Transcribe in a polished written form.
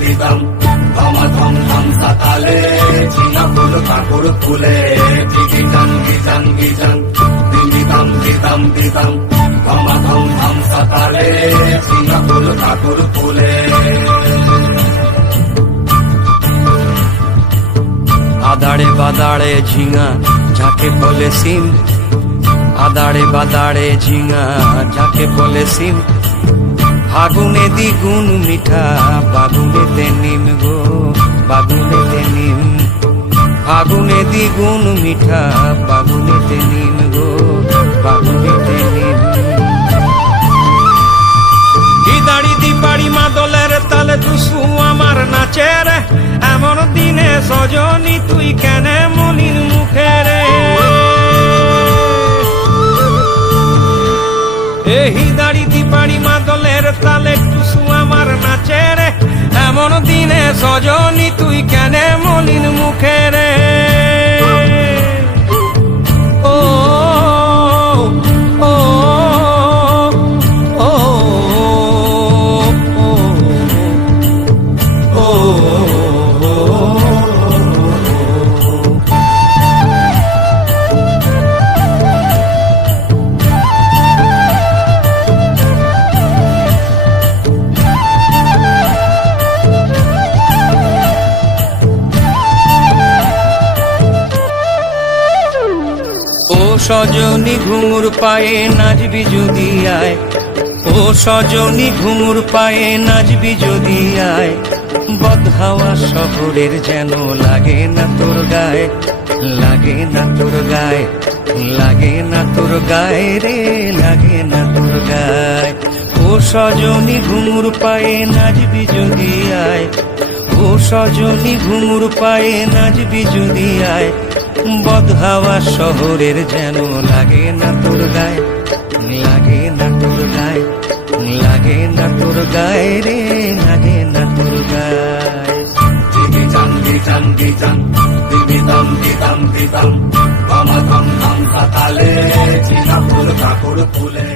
দিতাম ধম ধম ধম সাতালে ঝিঙা ফুল কাকুর ফুলে দিতাম দিতাম দিতাম দিতাম দিতাম ধম ধম ধম সাতালে ঝিঙা ফুল কাকুর ফুলে। আদাড়ে বাদাড়ে ঝিঙা যাকে বলে সিম, আদাড়ে বাদাড়ে ঝিঙা যাকে বলে সিম, ফাগুনে দ্বিগুণ মিঠা বাগুনেতে নিম গো বাগুনেতে নিম, ফাগুনে দ্বিগুণ মিঠা বাগুনেতে নিম গো বাগুনেতে নিম। দিদাড়ি দিপাড়ি মাদলের তালে টুসু আমার নাচে রে, এমন দিনে সজনী তুই কেনে মলিন মুখে রে। এই দাড়ি দিপাড়ি মাদলের তালে টুসু আমার নাচে রে, এমন দিনে সজনী তুই কেনে মলিন মুখে রে। ও ও ও ও সজনী ঘুঙুর পায়ে নাচবি যদি আয়, ও সজনী ঘুঙুর পায়ে নাচবি যদি আয়, বদহাওয়া শহরের যেন লাগে না তোর গায়ে, লাগে না তোর গায়ে, লাগে না তোর গায়ে রে, লাগে না তোর গায়ে। ও সজনী ঘুঙুর পায়ে নাচবি যদি আয়, ও সজনী ঘুঙুর পায়ে নাচবি যদি আয়, বদহাওয়া শহরের যেন লাগে না তোর গায়ে, লাগে না তোর গায়ে, লাগে না তোর গায়ে রে, লাগে না তোর গায়ে। দিতাম দিতাম দিতাম দিতাম দিতাম দিতাম ধম ধম ধম সাতালে ঝিঙা ফুল কাকুর ফুলে।